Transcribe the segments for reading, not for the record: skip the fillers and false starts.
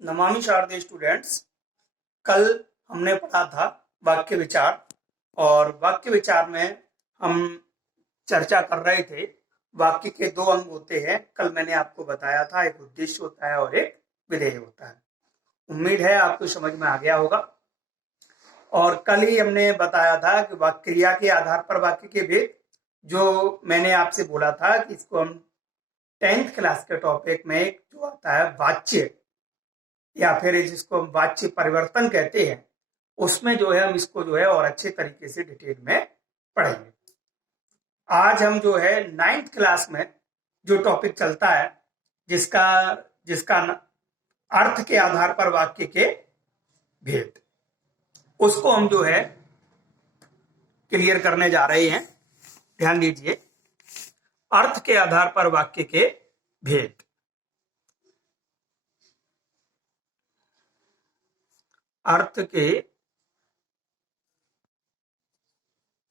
नमामि शारदे students. कल हमने पढ़ा था वाक्य विचार, और वाक्य विचार में हम चर्चा कर रहे थे वाक्य के दो अंग होते हैं। कल मैंने आपको बताया था, एक उद्देश्य होता है और एक विधेय होता है। उम्मीद है आपको समझ में आ गया होगा। और कल ही हमने बताया था कि वाक्य क्रिया के आधार पर वाक्य के भेद, जो मैंने आपसे बोला था कि इसको हम 10th क्लास के टॉपिक में एक जो आता है वाच्य, या फिर जिसको हम वाच्य परिवर्तन कहते हैं, उसमें जो है हम इसको जो है और अच्छे तरीके से डिटेल में पढ़ेंगे। आज हम जो है 9th क्लास में जो टॉपिक चलता है, जिसका जिसका अर्थ के आधार पर वाक्य के भेद, उसको हम जो है क्लियर करने जा रहे हैं। ध्यान दीजिए, अर्थ के आधार पर वाक्य के भेद। अर्थ के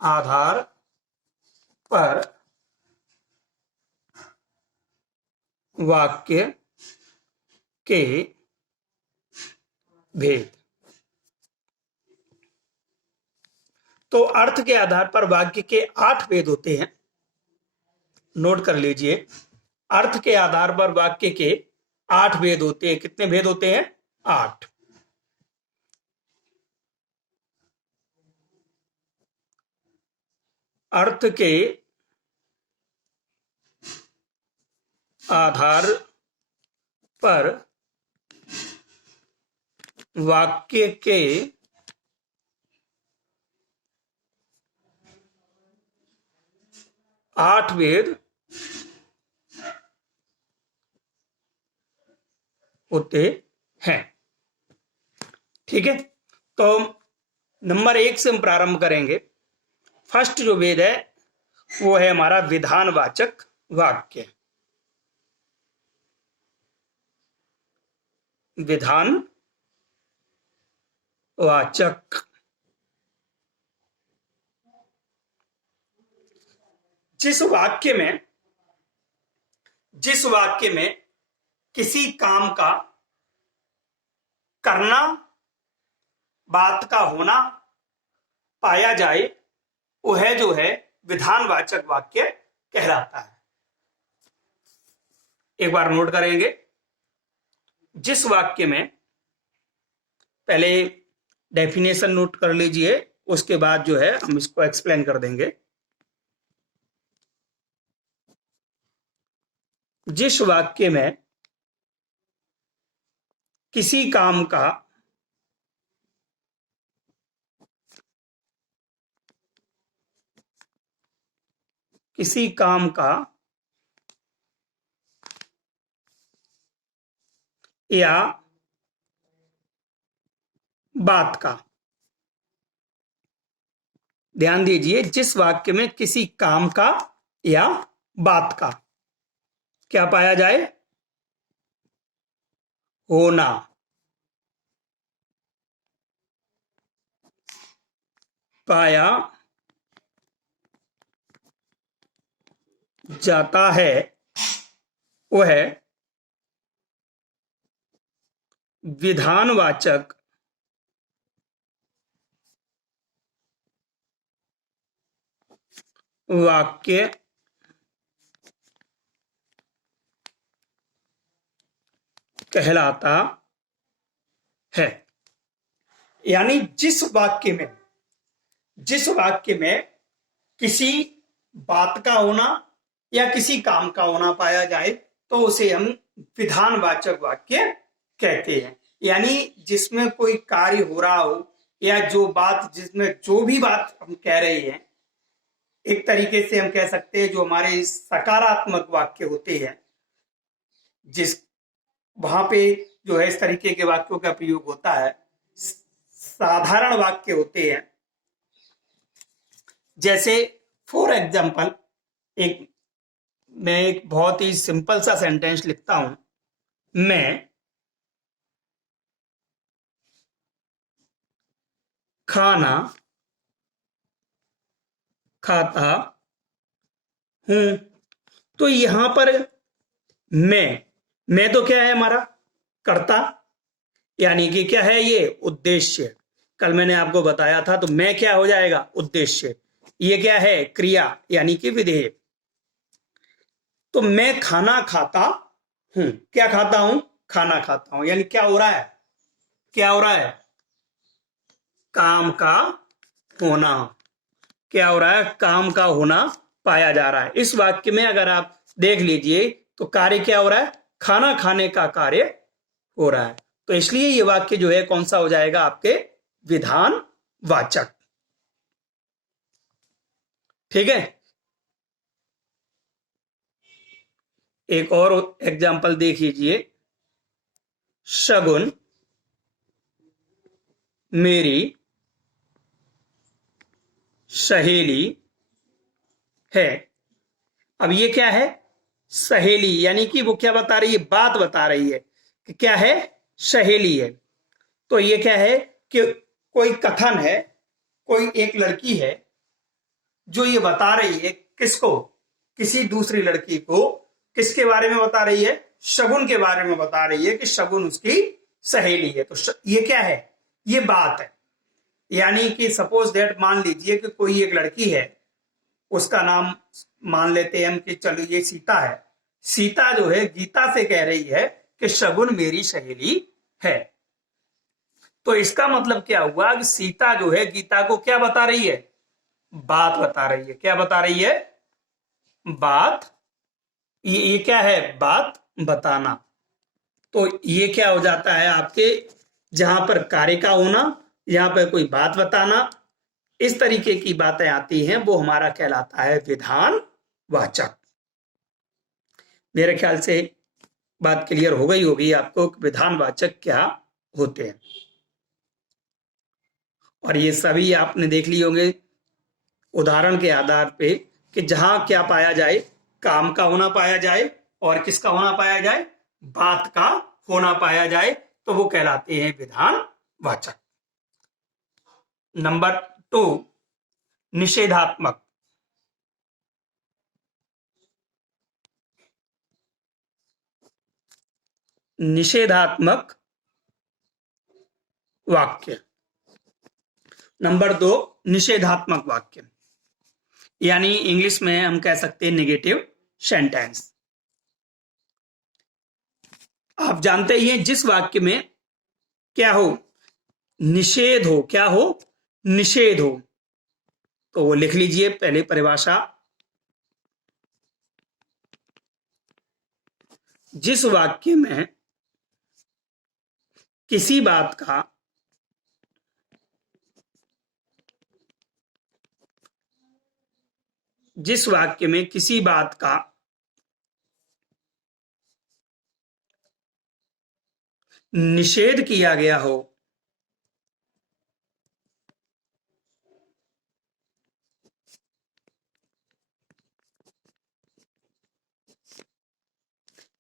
आधार पर वाक्य के भेद। तो अर्थ के आधार पर वाक्य के 8 भेद होते हैं। नोट कर लीजिए, अर्थ के आधार पर वाक्य के 8 भेद होते हैं। कितने भेद होते हैं? 8। अर्थ के आधार पर वाक्य के 8 भेद होते हैं। ठीक है, तो नंबर 1 से हम प्रारंभ करेंगे। फर्स्ट जो भेद है वो है हमारा विधानवाचक वाक्य। विधानवाचक, जिस वाक्य में किसी काम का करना, बात का होना पाया जाए, वह जो है विधानवाचक वाक्य कहलाता है। एक बार नोट करेंगे, जिस वाक्य में, पहले डेफिनेशन नोट कर लीजिए, उसके बाद जो है हम इसको एक्सप्लेन कर देंगे। जिस वाक्य में किसी काम का या बात का, ध्यान दीजिए, जिस वाक्य में किसी काम का या बात का क्या पाया जाए? होना पाया जाता है, वह विधानवाचक वाक्य कहलाता है। यानी जिस वाक्य में किसी बात का होना या किसी काम का होना पाया जाए, तो उसे हम विधानवाचक वाक्य कहते हैं। यानी जिसमें कोई कार्य हो रहा हो, या जिसमें जो भी बात हम कह रहे हैं, एक तरीके से हम कह सकते हैं जो हमारे सकारात्मक वाक्य होते हैं, जिस वहां पे जो है इस तरीके के वाक्यों का प्रयोग होता है। साधारण वाक्य होते हैं, जैसे फॉर एग्जाम्पल, मैं एक बहुत ही सिंपल सा सेंटेंस लिखता हूं। मैं खाना खाता हूं। तो यहां पर मैं तो क्या है? हमारा कर्ता। यानी कि क्या है ये? उद्देश्य। कल मैंने आपको बताया था, तो मैं क्या हो जाएगा? उद्देश्य। ये क्या है? क्रिया यानी कि विधेय। तो मैं खाना खाता हूं। क्या खाता हूं? खाना खाता हूं। यानी क्या हो रहा है? क्या हो रहा है? काम का होना। क्या हो रहा है? काम का होना पाया जा रहा है। इस वाक्य में अगर आप देख लीजिए तो कार्य क्या हो रहा है? खाना खाने का कार्य हो रहा है। तो इसलिए ये वाक्य जो है कौन सा हो जाएगा? आपके विधान वाचक। ठीक है। एक और एग्जाम्पल देख लीजिए। शगुन मेरी सहेली है। अब ये क्या है? सहेली। यानी कि वो क्या बता रही है? बात बता रही है कि क्या है? सहेली है। तो ये क्या है कि कोई कथन है, कोई एक लड़की है जो ये बता रही है किसको? किसी दूसरी लड़की को। किसके बारे में बता रही है? शगुन के बारे में बता रही है कि शगुन उसकी सहेली है। तो ये क्या है? ये बात है। यानी कि सपोज दैट, मान लीजिए कि कोई एक लड़की है, उसका नाम मान लेते हैं हम कि चलो ये सीता है। सीता जो है गीता से कह रही है कि शगुन मेरी सहेली है। तो इसका मतलब क्या हुआ कि सीता जो है गीता को क्या बता रही है? बात बता रही है। क्या बता रही है? बात। ये क्या है? बात बताना। तो ये क्या हो जाता है आपके? जहां पर कार्य का होना, यहां पर कोई बात बताना, इस तरीके की बातें आती हैं, वो हमारा कहलाता है विधान वाचक। मेरे ख्याल से बात क्लियर हो गई होगी आपको कि विधान वाचक क्या होते हैं। और ये सभी आपने देख लिए होंगे उदाहरण के आधार पे कि जहां क्या पाया जाए? काम का होना पाया जाए और किसका होना पाया जाए? बात का होना पाया जाए, तो वो कहलाते हैं विधान वाचक। नंबर 2, निषेधात्मक। निषेधात्मक वाक्य। नंबर 2, निषेधात्मक वाक्य, यानी इंग्लिश में हम कह सकते हैं नेगेटिव सेंटेंस। आप जानते ही हैं जिस वाक्य में क्या हो? निषेध हो। क्या हो? निषेध हो। तो वो लिख लीजिए पहले परिभाषा। जिस वाक्य में किसी बात का जिस वाक्य में किसी बात का निषेध किया गया हो,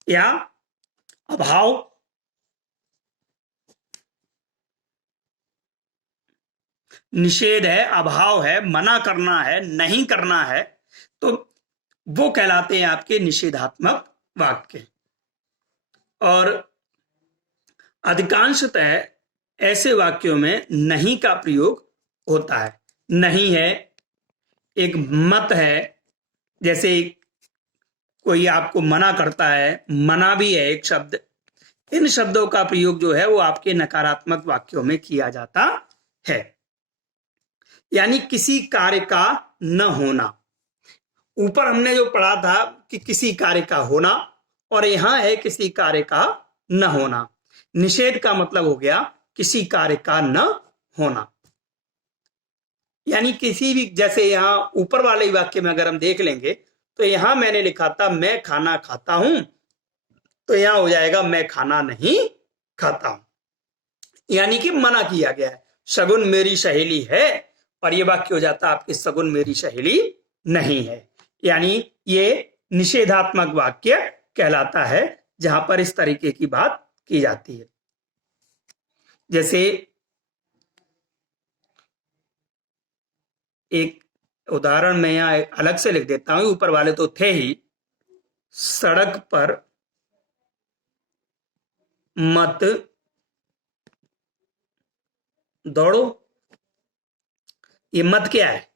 या अभाव निषेध है, अभाव है, मना करना है, नहीं करना है, तो वो कहलाते हैं आपके निषेधात्मक वाक्य। और अधिकांशतः ऐसे वाक्यों में नहीं का प्रयोग होता है। नहीं है, एक मत है, जैसे कोई आपको मना करता है, मना भी है एक शब्द। इन शब्दों का प्रयोग जो है वो आपके नकारात्मक वाक्यों में किया जाता है। यानी किसी कार्य का न होना। ऊपर हमने जो पढ़ा था कि किसी कार्य का होना, और यहां है किसी कार्य का न होना। निषेध का मतलब हो गया किसी कार्य का न होना। यानी किसी भी, जैसे यहां ऊपर वाले वाक्य में अगर हम देख लेंगे तो यहां मैंने लिखा था मैं खाना खाता हूं, तो यहां हो जाएगा मैं खाना नहीं खाता हूं। यानी कि मना किया गया है। शगुन मेरी सहेली है, और ये वाक्य हो जाता आपकी शगुन मेरी सहेली नहीं है। यानी ये निषेधात्मक वाक्य कहलाता है जहां पर इस तरीके की बात की जाती है। जैसे एक उदाहरण मैं यहां अलग से लिख देता हूं, ऊपर वाले तो थे ही। सड़क पर मत दौड़ो। ये मत क्या है?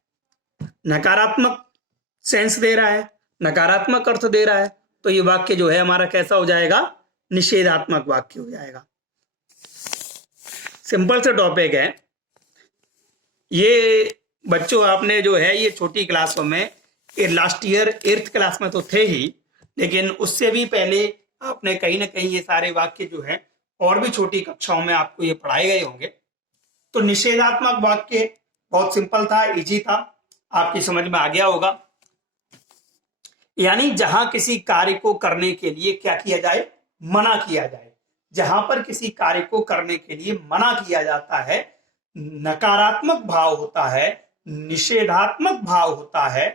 नकारात्मक सेंस दे रहा है, नकारात्मक अर्थ दे रहा है, तो ये वाक्य जो है हमारा कैसा हो जाएगा? निषेधात्मक वाक्य हो जाएगा। सिंपल से टॉपिक है ये। बच्चों आपने जो है ये छोटी क्लासों में, लास्ट ईयर 8th क्लास में तो थे ही, लेकिन उससे भी पहले आपने कहीं ना कहीं ये सारे वाक्य जो है और भी छोटी कक्षाओं में आपको ये पढ़ाए गए होंगे। तो निषेधात्मक वाक्य बहुत सिंपल था, इजी था, आपकी समझ में आ गया होगा। यानी जहां किसी कार्य को करने के लिए क्या किया जाए? मना किया जाए। जहां पर किसी कार्य को करने के लिए मना किया जाता है, नकारात्मक भाव होता है, निषेधात्मक भाव होता है,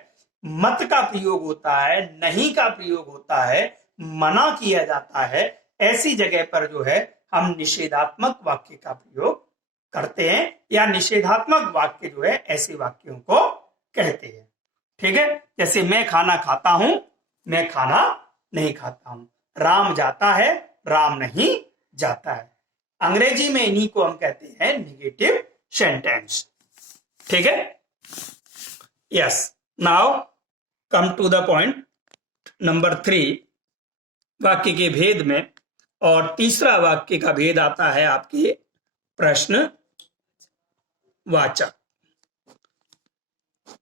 मत का प्रयोग होता है, नहीं का प्रयोग होता है, मना किया जाता है, ऐसी जगह पर जो है हम निषेधात्मक वाक्य का प्रयोग करते हैं, या निषेधात्मक वाक्य जो है ऐसे वाक्यों को कहते हैं। ठीक है? जैसे मैं खाना खाता हूं, मैं खाना नहीं खाता हूं। राम जाता है, राम नहीं जाता है। अंग्रेजी में इन्हीं को हम कहते हैं निगेटिव सेंटेंस। ठीक है? Yes. Now come to the point number 3, वाक्य के भेद में। और तीसरा वाक्य का भेद आता है आपके प्रश्नवाचक,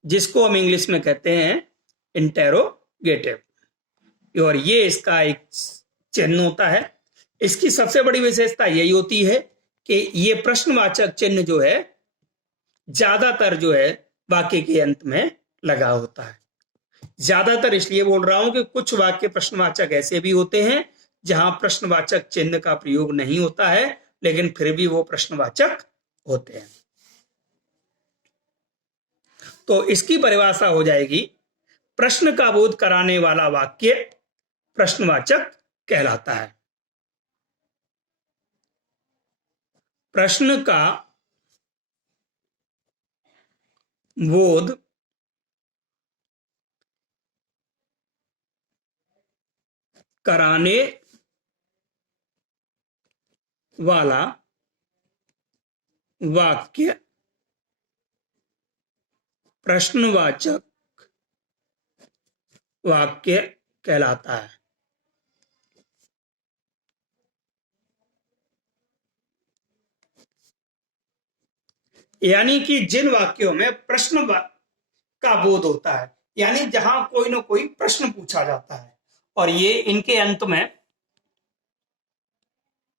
जिसको हम इंग्लिश में कहते हैं इंटेरोगेटिव। और ये इसका एक चिन्ह होता है। इसकी सबसे बड़ी विशेषता यही होती है कि ये प्रश्नवाचक चिन्ह जो है ज्यादातर जो है वाक्य के अंत में लगा होता है। ज्यादातर इसलिए बोल रहा हूं कि कुछ वाक्य प्रश्नवाचक ऐसे भी होते हैं जहां प्रश्नवाचक चिन्ह का प्रयोग नहीं होता है, लेकिन फिर भी वो प्रश्नवाचक होते हैं। तो इसकी परिभाषा हो जाएगी, प्रश्न का बोध कराने वाला वाक्य प्रश्नवाचक कहलाता है। प्रश्न का बोध कराने वाला वाक्य प्रश्नवाचक वाक्य कहलाता है। यानी कि जिन वाक्यों में प्रश्न का बोध होता है, यानी जहां कोई ना कोई प्रश्न पूछा जाता है, और ये इनके अंत में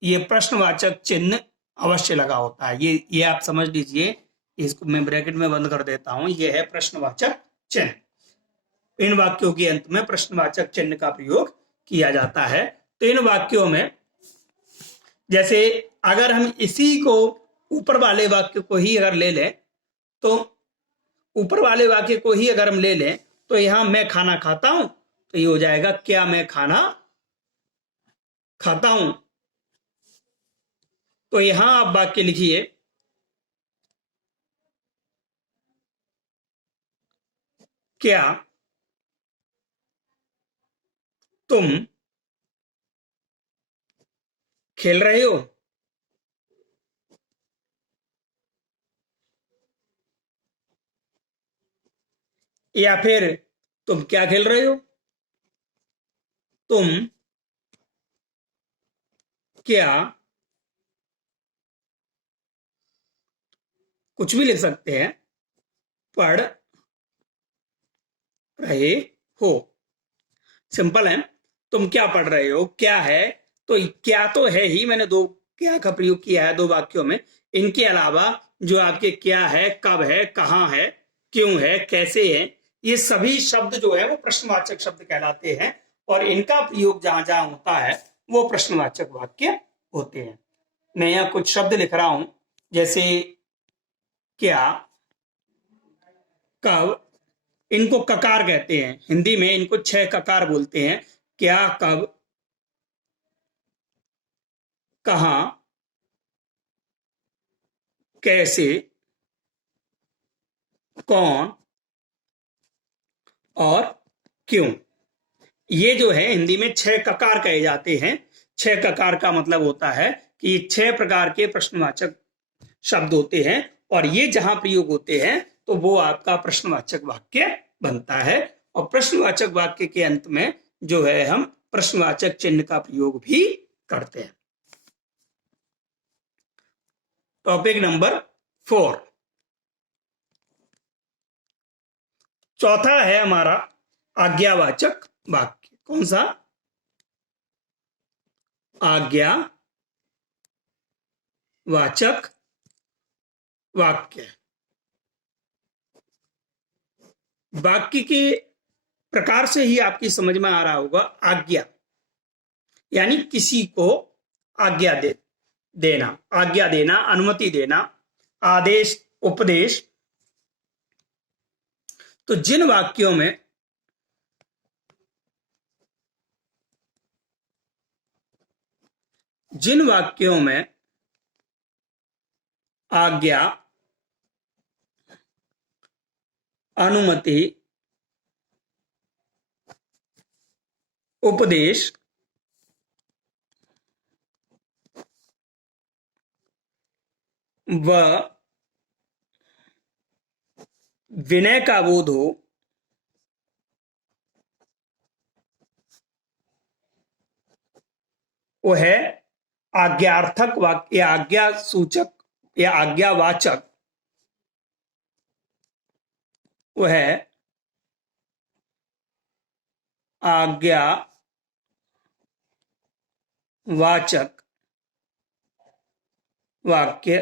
ये प्रश्नवाचक चिन्ह अवश्य लगा होता है। ये आप समझ लीजिए, इसको मैं ब्रैकेट में बंद कर देता हूं, ये है प्रश्नवाचक चिन्ह। इन वाक्यों के अंत में प्रश्नवाचक चिन्ह का प्रयोग किया जाता है। तो इन वाक्यों में, जैसे अगर हम इसी को ऊपर वाले वाक्य को ही अगर ले लें, तो ऊपर वाले वाक्य को ही अगर हम ले लें, तो यहां मैं खाना खाता हूं, तो ये हो जाएगा क्या मैं खाना खाता हूं। तो यहां आप वाक्य लिखिए, क्या तुम खेल रहे हो? या फिर तुम क्या खेल रहे हो? तुम क्या, कुछ भी लिख सकते हैं, पढ़ रहे हो। सिंपल है। तुम क्या पढ़ रहे हो, क्या है, तो क्या तो है ही, मैंने दो क्या का प्रयोग किया है दो वाक्यों में। इनके अलावा जो आपके क्या है, कब है, कहां है, क्यों है, कैसे है, ये सभी शब्द जो है वो प्रश्नवाचक शब्द कहलाते हैं, और इनका प्रयोग जहां जहां होता है वो प्रश्नवाचक वाक्य होते हैं। मैं यहां कुछ शब्द लिख रहा हूं, जैसे क्या, कब, इनको ककार कहते हैं। हिंदी में इनको 6 ककार बोलते हैं। क्या, कब, कहां, कैसे, कौन और क्यों। ये जो है हिंदी में 6 ककार कहे जाते हैं। 6 ककार का मतलब होता है कि 6 प्रकार के प्रश्नवाचक शब्द होते हैं और ये जहां प्रयोग होते हैं तो वो आपका प्रश्नवाचक वाक्य बनता है। और प्रश्नवाचक वाक्य के अंत में जो है हम प्रश्नवाचक चिन्ह का प्रयोग भी करते हैं। टॉपिक नंबर 4, चौथा है हमारा आज्ञावाचक वाक्य। कौन सा? आज्ञावाचक वाक्य। वाक्य के प्रकार से ही आपकी समझ में आ रहा होगा। आज्ञा यानी किसी को आज्ञा देना, आज्ञा देना, अनुमति देना, आदेश, उपदेश। तो जिन वाक्यों में आज्ञा, अनुमति, उपदेश व विनय का बोध हो, वो है आज्ञार्थक वाक्य, आज्ञा सूचक या आज्ञावाचक। वो है आज्ञावाचक वाक्य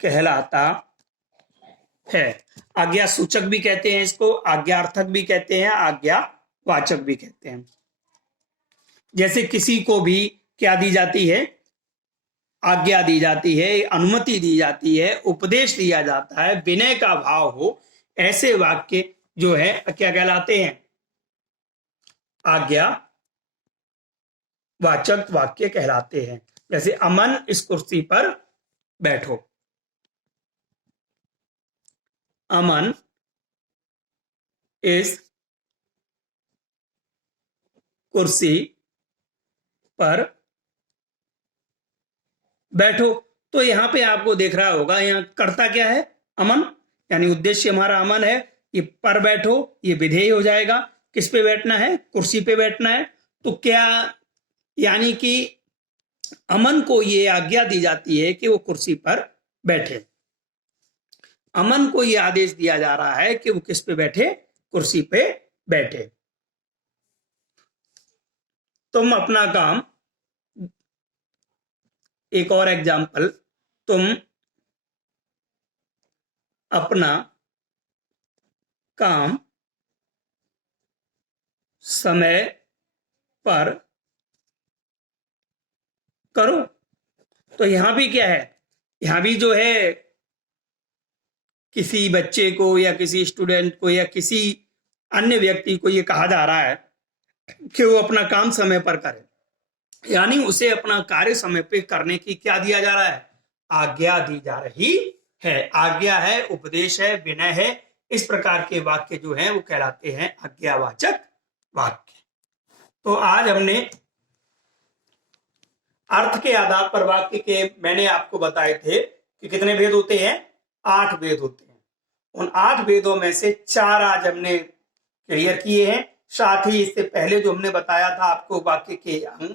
कहलाता है। आज्ञा सूचक भी कहते हैं इसको, आज्ञार्थक भी कहते हैं, आज्ञावाचक भी कहते हैं। जैसे किसी को भी क्या दी जाती है? आज्ञा दी जाती है, अनुमति दी जाती है, उपदेश दिया जाता है, विनय का भाव हो, ऐसे वाक्य जो है क्या कहलाते हैं? आज्ञावाचक वाक्य कहलाते हैं। जैसे अमन इस कुर्सी पर बैठो, अमन इस कुर्सी पर बैठो। तो यहां पे आपको देख रहा होगा, यहां कर्ता क्या है? अमन, यानी उद्देश्य हमारा अमन है। ये पर बैठो, ये विधेय हो जाएगा। किस पे बैठना है? कुर्सी पे बैठना है। तो क्या यानी कि अमन को ये आज्ञा दी जाती है कि वो कुर्सी पर बैठे। अमन को ये आदेश दिया जा रहा है कि वो किस पे बैठे? कुर्सी पे बैठे। तुम अपना काम, एक और एग्जाम्पल, तुम अपना काम समय पर करो। तो यहां भी क्या है? यहां भी जो है किसी बच्चे को या किसी स्टूडेंट को या किसी अन्य व्यक्ति को ये कहा जा रहा है कि वो अपना काम समय पर करे, यानी उसे अपना कार्य समय पे करने की क्या दिया जा रहा है? आज्ञा दी जा रही है। आज्ञा है, उपदेश है, विनय है। इस प्रकार के वाक्य जो हैं वो कहलाते हैं आज्ञावाचक वाक्य। तो आज हमने अर्थ के आधार पर वाक्य के मैंने आपको बताए थे कि कितने भेद होते हैं? 8 भेद होते हैं। उन 8 भेदों में से 4 आज हमने क्लियर किए हैं। साथ ही इससे पहले जो हमने बताया था आपको, वाक्य के अंग,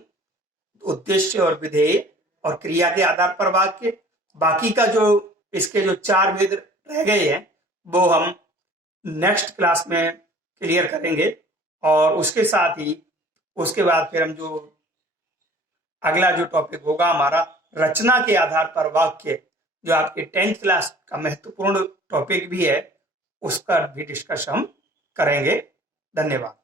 उद्देश्य और विधेय और क्रिया के आधार पर वाक्य, बाकी का जो इसके जो 4 भेद रह गए हैं वो हम नेक्स्ट क्लास में क्लियर करेंगे। और उसके साथ ही उसके बाद फिर हम जो अगला जो टॉपिक होगा हमारा, रचना के आधार पर वाक्य, जो आपके 10th क्लास का महत्वपूर्ण टॉपिक भी है, उसका भी डिस्कस हम करेंगे। धन्यवाद।